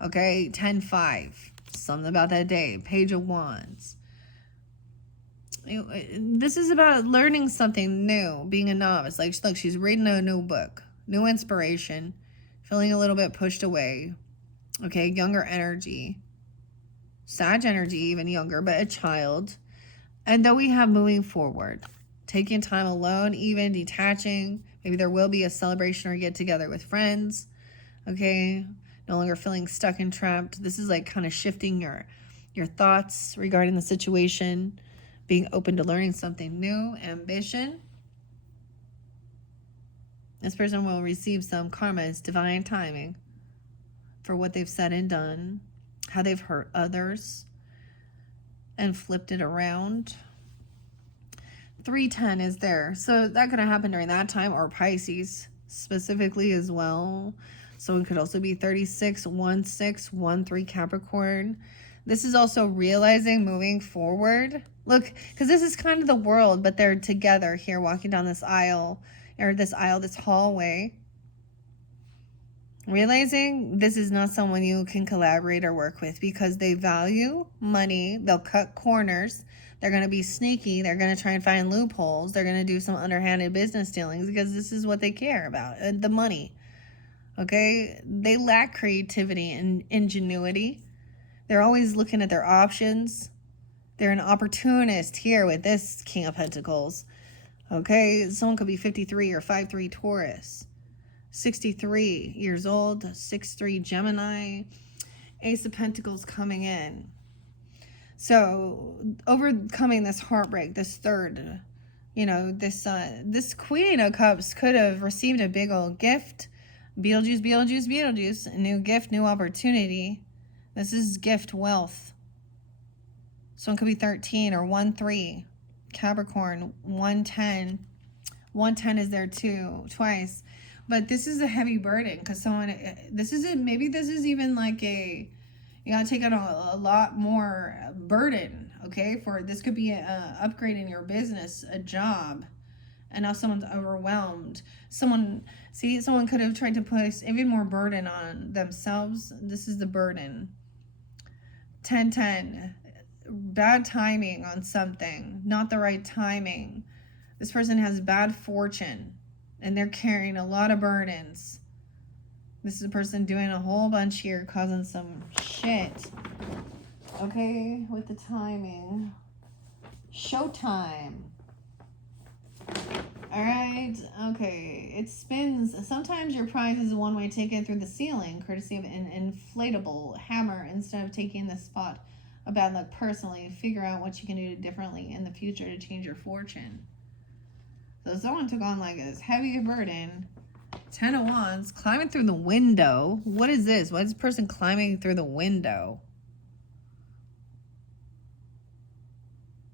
Okay, 10-5. Something about that day. Page of Wands. This is about learning something new, being a novice. Like, look, she's reading a new book, new inspiration, feeling a little bit pushed away. Okay, younger energy. Sag energy, even younger, but a child. And then we have moving forward, taking time alone, even detaching. Maybe there will be a celebration or get together with friends. Okay, no longer feeling stuck and trapped. This is like kind of shifting your thoughts regarding the situation, being open to learning something new, ambition. This person will receive some karma. It's divine timing for what they've said and done, how they've hurt others and flipped it around. 310 is there. So that could have happened during that time, or Pisces specifically as well. So it could also be 36, 16, 13 Capricorn. This is also realizing moving forward. Look, because this is kind of the world, but they're together here walking down this aisle, this hallway. Realizing this is not someone you can collaborate or work with because they value money. They'll cut corners. They're going to be sneaky. They're going to try and find loopholes. They're going to do some underhanded business dealings because this is what they care about, the money. Okay? They lack creativity and ingenuity. They're always looking at their options. They're an opportunist here with this King of Pentacles. Okay? Someone could be 53 or 5'3 Taurus. 63 years old, 6'3 Gemini. Ace of Pentacles coming in. So overcoming this heartbreak, this third, this Queen of Cups could have received a big old gift. Beetlejuice, Beetlejuice, Beetlejuice. A new gift, new opportunity. This is gift wealth. Someone could be 13 or 1-3. Capricorn, 110. 110 is there too, twice. But this is a heavy burden because maybe this is even like you got to take on a lot more burden, okay? This could be upgrade in your business, a job, and now someone's overwhelmed. Someone could have tried to put even more burden on themselves. This is the burden. 10-10, bad timing on something, not the right timing. This person has bad fortune, and they're carrying a lot of burdens. This is a person doing a whole bunch here, causing some shit. Okay, with the timing. Showtime. Alright, okay. It spins. Sometimes your prize is a one-way ticket through the ceiling, courtesy of an inflatable hammer, instead of taking the spot of bad luck personally. Figure out what you can do differently in the future to change your fortune. So someone took on like this heavy burden. 10 of Wands, climbing through the window. What is this? Why is this person climbing through the window?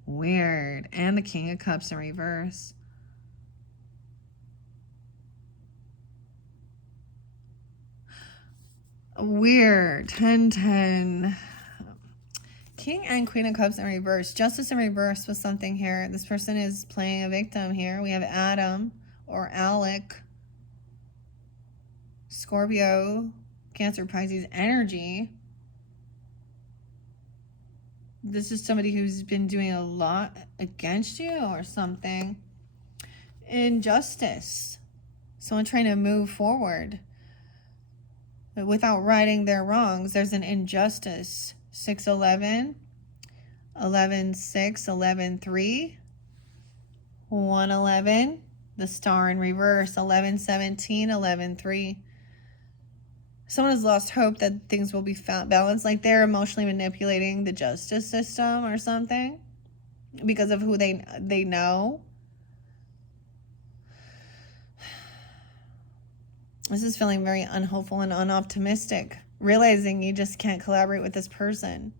Weird. And the King of Cups in reverse. Weird. 10-10. King and Queen of Cups in reverse. Justice in reverse was something here. This person is playing a victim here. We have Adam or Alec. Scorpio, Cancer, Pisces energy. This is somebody who's been doing a lot against you or something. Injustice. Someone trying to move forward without righting their wrongs. There's an injustice. 6-11, 11-6, 11-3, 1-11, the star in reverse, 11-17, 11-3. Someone has lost hope that things will be balanced, like they're emotionally manipulating the justice system or something because of who they know. This is feeling very unhopeful and unoptimistic, realizing you just can't collaborate with this person.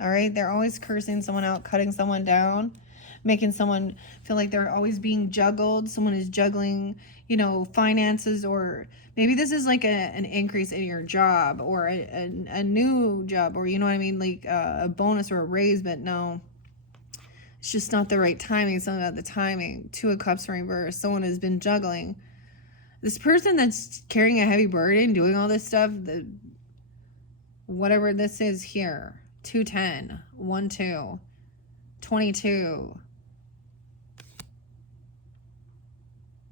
All right, they're always cursing someone out, cutting someone down, making someone feel like they're always being juggled. Someone is juggling, you know, finances, or maybe this is like an increase in your job, or a new job, or you know what I mean, like a bonus or a raise, but no, it's just not the right timing. It's not about the timing. Two of Cups in reverse. Someone has been juggling. This person that's carrying a heavy burden, doing all this stuff, whatever this is here, 210, 1-2, 22.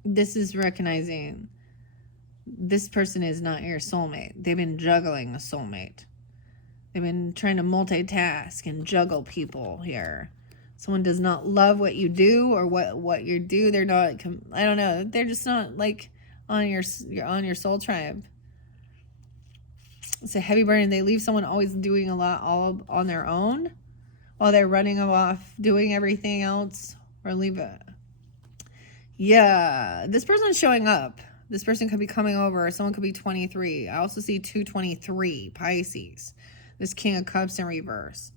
This is recognizing this person is not your soulmate. They've been juggling a soulmate. They've been trying to multitask and juggle people here. Someone does not love what you do or what you do. They're not, I don't know. They're just not like on your soul tribe. It's a heavy burden. They leave someone always doing a lot all on their own while they're running off doing everything else, or leave it. Yeah, this person's showing up. This person could be coming over. Someone could be 23. I also see 223, Pisces. This King of Cups in reverse.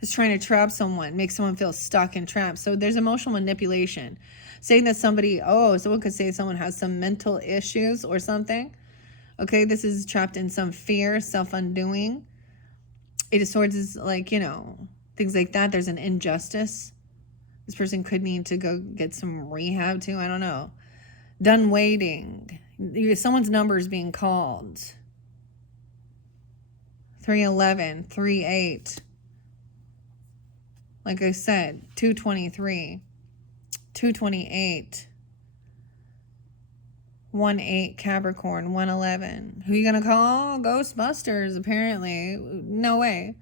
It's trying to trap someone, make someone feel stuck and trapped. So there's emotional manipulation. Saying that someone could say someone has some mental issues or something. Okay, this is trapped in some fear, self-undoing. Eight of Swords is like, you know, things like that. There's an injustice. This person could need to go get some rehab too. I don't know. Done waiting. Someone's number is being called. 311, 38. Like I said, 223, 228. 1-8 Capricorn, 111. Who you gonna call? Ghostbusters, apparently. No way.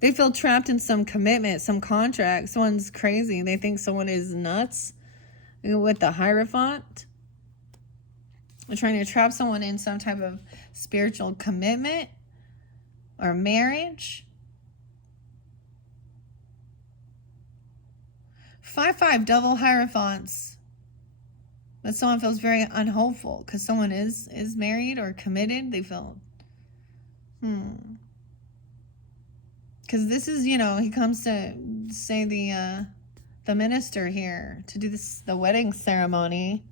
They feel trapped in some commitment, some contract. Someone's crazy. They think someone is nuts with the Hierophant. They're trying to trap someone in some type of spiritual commitment or marriage. 5-5 double Hierophants. But someone feels very unhopeful because someone is married or committed. They feel, because this is, you know, he comes to say the minister here to do the wedding ceremony.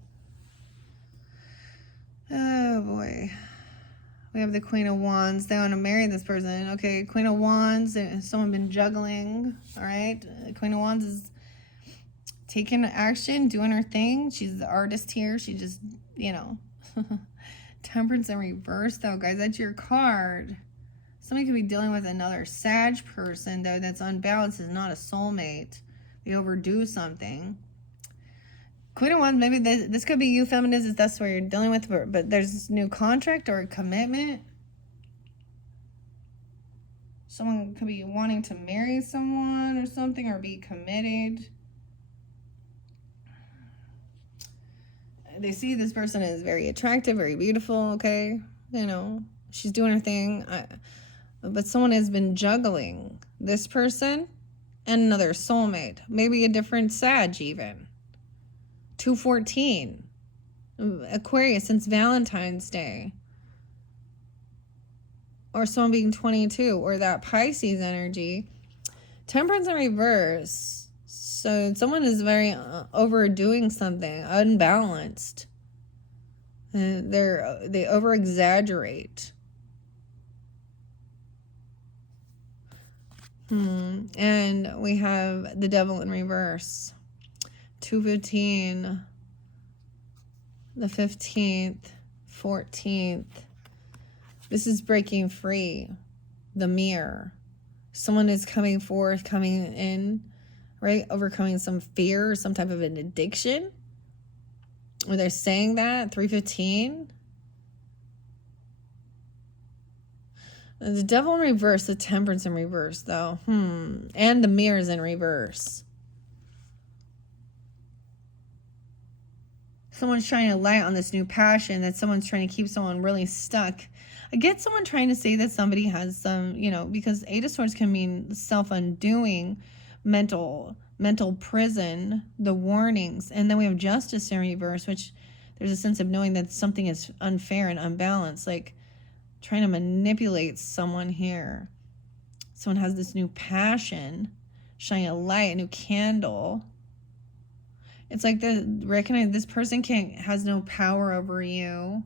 Oh boy, we have the Queen of Wands. They want to marry this person. Okay, Queen of Wands. Someone been juggling. All right, Queen of Wands is taking action, doing her thing. She's the artist here. She just, you know. Temperance in reverse, though, guys. That's your card. Somebody could be dealing with another Sag person, though, that's unbalanced, is not a soulmate. They overdo something. Queen of Wands, maybe this could be you, feminists, if that's what you're dealing with, but there's this new contract or a commitment. Someone could be wanting to marry someone or something, or be committed. They see this person is very attractive, very beautiful, okay? You know, she's doing her thing. But someone has been juggling this person and another soulmate. Maybe a different Sag even. 214. Aquarius since Valentine's Day. Or someone being 22. Or that Pisces energy. Temperance in reverse. So someone is very overdoing something, unbalanced. They over exaggerate. And we have the Devil in reverse. 215, the 15th, 14th. This is breaking free. The Mirror. Someone is coming forth, coming in. Right? Overcoming some fear or some type of an addiction. Or they're saying that. 315. The Devil in reverse. The Temperance in reverse, though. And the Mirror's in reverse. Someone's trying to light on this new passion, that someone's trying to keep someone really stuck. I get someone trying to say that somebody has some, you know, because Eight of Swords can mean self-undoing, mental prison, the warnings. And then we have Justice in reverse, which there's a sense of knowing that something is unfair and unbalanced, like trying to manipulate someone here. Someone has this new passion, shining a light, a new candle. It's like recognize this person has no power over you,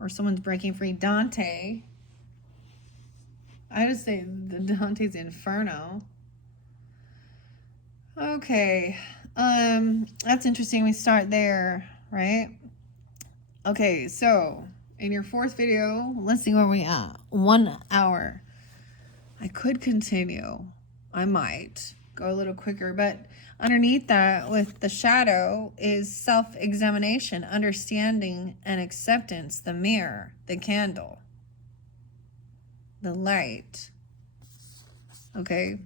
or someone's breaking free. Dante. I just say the Dante's Inferno. Okay, that's interesting. We start there, right? Okay, so in your fourth video, let's see where we at. 1 hour. I could continue. I might go a little quicker, but underneath that with the shadow is self-examination, understanding and acceptance, the mirror, the candle, the light. Okay.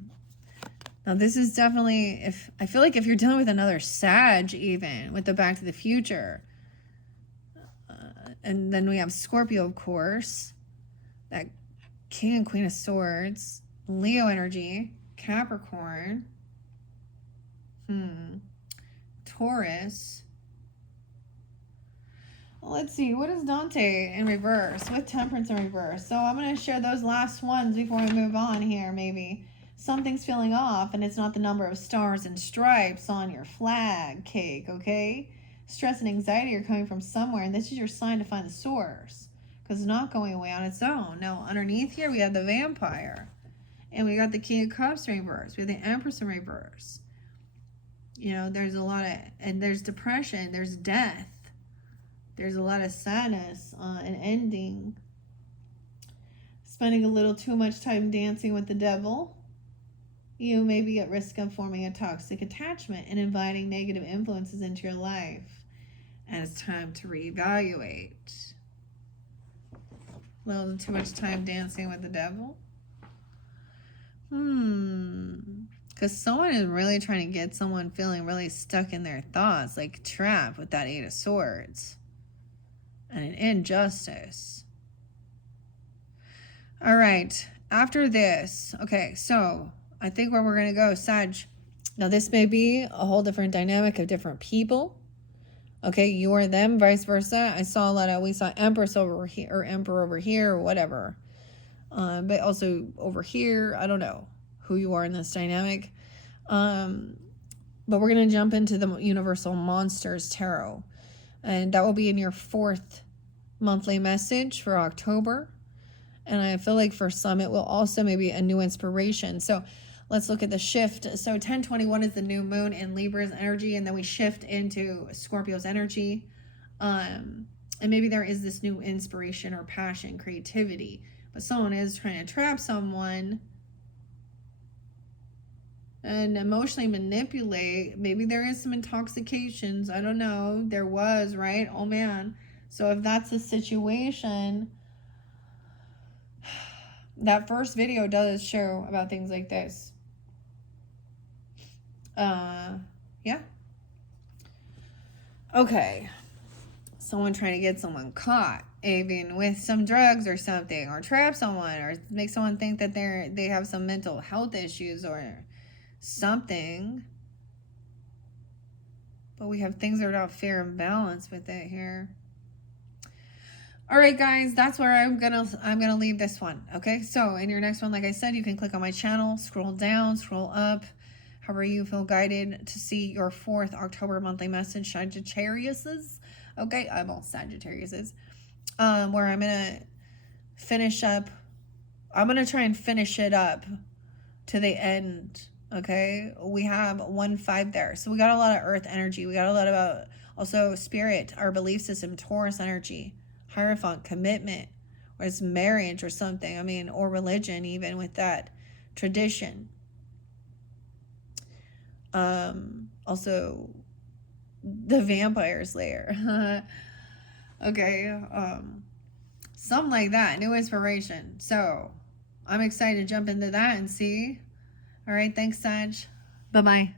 Now this is definitely, I feel like if you're dealing with another Sag, even with the Back to the Future, and then we have Scorpio, of course, that King and Queen of Swords, Leo energy, Capricorn, Taurus. Well, let's see, what is Dante in reverse with Temperance in reverse? So I'm going to share those last ones before we move on here. Maybe something's feeling off, and it's not the number of stars and stripes on your flag cake, okay? Stress and anxiety are coming from somewhere, and this is your sign to find the source, because it's not going away on its own. Now, underneath here, we have the Vampire, and we got the King of Cups in reverse. We have the Empress in reverse. You know, there's a lot of, and there's depression, there's death. There's a lot of sadness, an ending. Spending a little too much time dancing with the devil. You may be at risk of forming a toxic attachment and inviting negative influences into your life. And it's time to reevaluate. A little too much time dancing with the devil. Because someone is really trying to get someone feeling really stuck in their thoughts, like trapped with that Eight of Swords. And an injustice. All right, after this, okay, so I think where we're going to go, Sag. Now, this may be a whole different dynamic of different people. Okay, you or them, vice versa. I saw we saw Empress over here, or Emperor over here, or whatever. But also over here, I don't know who you are in this dynamic. But we're going to jump into the Universal Monsters Tarot. And that will be in your fourth monthly message for October. And I feel like for some, it will also maybe a new inspiration. So let's look at the shift. So 1021 is the new moon in Libra's energy. And then we shift into Scorpio's energy. And maybe there is this new inspiration or passion, creativity. But someone is trying to trap someone and emotionally manipulate. Maybe there is some intoxications. I don't know. There was, right? Oh, man. So if that's the situation, that first video does show about things like this. Yeah. Okay. Someone trying to get someone caught, even with some drugs or something, or trap someone, or make someone think that they have some mental health issues or something. But we have things that are not fair and balanced with it here. All right, guys, that's where I'm gonna leave this one. Okay, so in your next one, like I said, you can click on my channel, scroll down, scroll up, however you feel guided to see your fourth October monthly message, Sagittarius's. Okay, I'm all Sagittarius's. Where I'm gonna finish up. I'm gonna try and finish it up to the end. Okay, we have 1-5 there, so we got a lot of Earth energy. We got a lot about also spirit, our belief system, Taurus energy, Hierophant, commitment, or it's marriage or something. I mean, or religion, even with that tradition. Also, the Vampire Slayer. Okay, something like that. New inspiration. So I'm excited to jump into that and see. All right, thanks, Sag. Bye-bye.